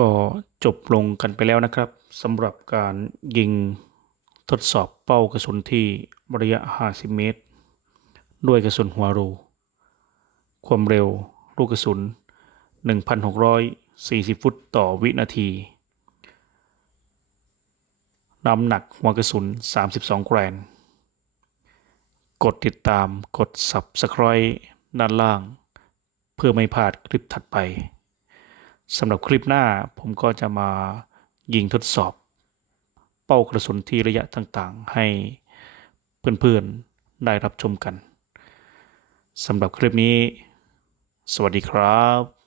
ก็จบลงกันไปแล้วนะครับสำหรับการยิงทดสอบเป้ากระสุนที่ระยะ50 เมตรด้วยกระสุนหัวรูความเร็วลูกกระสุน 1,640 ฟุตต่อวินาทีน้ำหนักหัวกระสุน32 แกรนกดติดตามกด Subscribe ด้านล่างเพื่อไม่พลาดคลิปถัดไปสำหรับคลิปหน้าผมก็จะมายิงทดสอบเป้ากระสุนที่ระยะต่างๆให้เพื่อนๆได้รับชมกันสำหรับคลิปนี้สวัสดีครับ